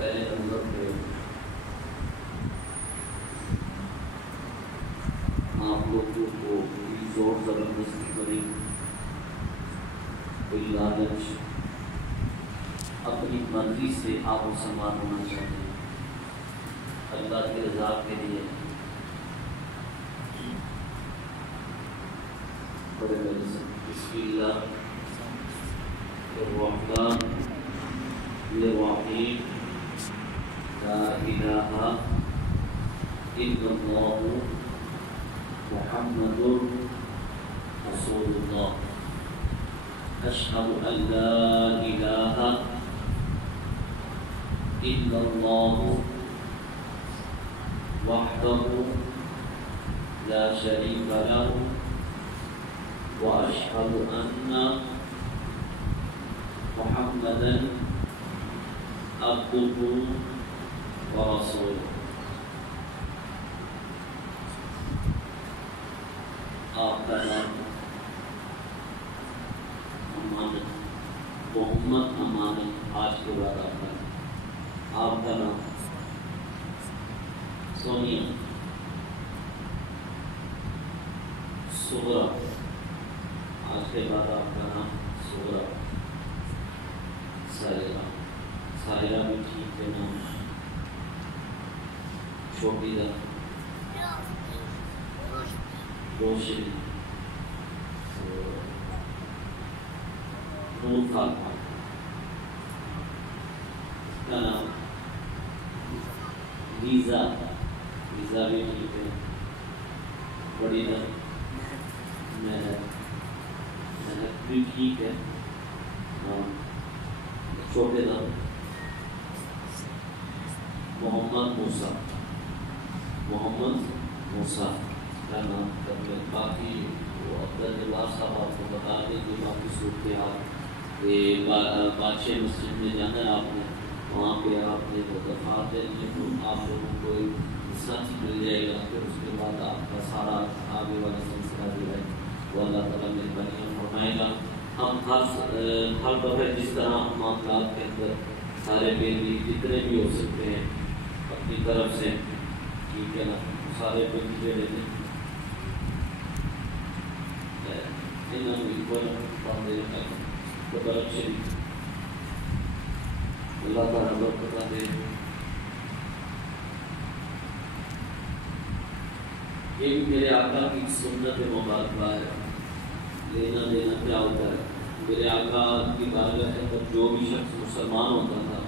پہلے نمبر پہ آپ لوگوں کو کوئی زور زبردستی بڑی کوئی لالچ اپنی مرضی سے آپ مسلمان ہونا چاہتے ہیں اللہ کی رضا کے لیے بڑے میرے سے بسم اللہ الرحمن الرحیم لا الہ الا اللہ محمد رسول اللہ اشہد ان لا الہ الا اللہ وحدہ لا شریک لہ واشہد ان محمدا عبدہ ورسولہ۔ آپ کا نام امانت، محمد امانت، آج کے بعد آپ کا نام، آپ کا نام سونیا سغرا، آج کے بعد آپ کا نام سغرا، سائرہ، سائرہ بھی ٹھیک ہے نام، چھوٹی دا روشنی، نور فاطمہ کا نام ویزا، ویزا بھی ٹھیک ہے، بڑی دا محنت، محنت بھی ٹھیک ہے، چھوٹے دا محمد موسیٰ، محمد موسیٰ کا نام کرنے، باقی وہ عبداللہ صاحب آپ کو بتا دیں کہ باقی صورتحال بادشاہ مسجد میں جانا ہے آپ نے، وہاں پہ آپ نے جو دفعات دینی تو آپ لوگوں کو ایک ساتھی مل جائے گا، پھر اس کے بعد آپ کا سارا آگے والا سلسلہ جو ہے وہ اللہ تعالیٰ مہربانی فرمائے گا۔ ہم ہر دفعہ جس طرح معاملات کے اندر سارے بیلی جتنے بھی ہو سکتے ہیں اپنی طرف سے، ٹھیک ہے نا، سارے بیلی دے دیتے ہیں اللہ تعالیٰ برکت دے۔ یہ بھی میرے آقا کی سنت مبارکہ ہے، لینا دینا کیا ہوتا ہے۔ میرے آقا کی بارگاہ ہے، جو بھی شخص مسلمان ہوتا تھا